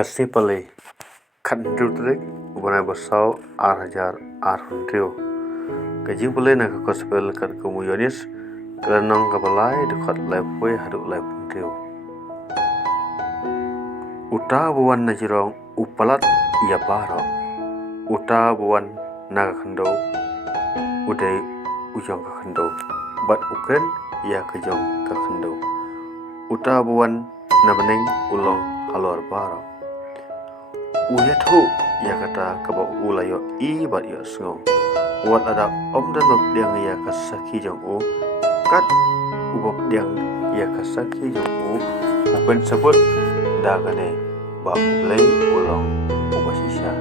Kasih pale khandru trek ubana basau 8,000 kajing pale na gospel kat komunionis kelanong kabalai dekat lefwe haduk lefwe uta buwan na jirong upalat ia baro uta buwan naga khando udai ujong ka khando bat ukren ia kejong ka khando uta buwan na beneng ulong halor baro uyathu ya kata kaba ulayo I bat yo sngo wat ada omdan bab diang ya kasaki jong o kat ubab diang ya kasaki jong o bukan sebut dagane ba ublai ulong ubasisha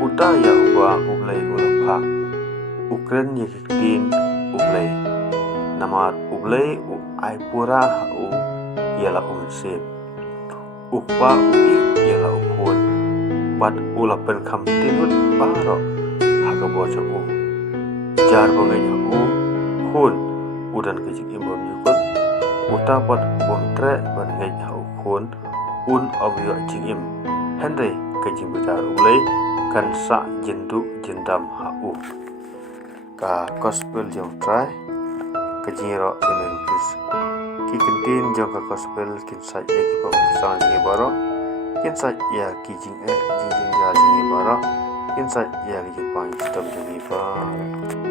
uta ya uba ublai ulapha ukren ya kitin ublai namat ublai u aipura u yala unsip upa ui yala ukun bat ulapen kam tinut baro haga bocha u jar banganya u hun udan kejik imbam yukut uta bat ubam tre ban ngej ha ukun un obyo jingim henry kejing bejar ulai kan sa jendu jendam ha u ka gospel jong try kejiro imen pis ki kentin jong ka gospel kin sa ya ki pam sang jingi baro kin sa ya ki jing jingjing ja jingi baro kin sa ya ki pang stop jingi baro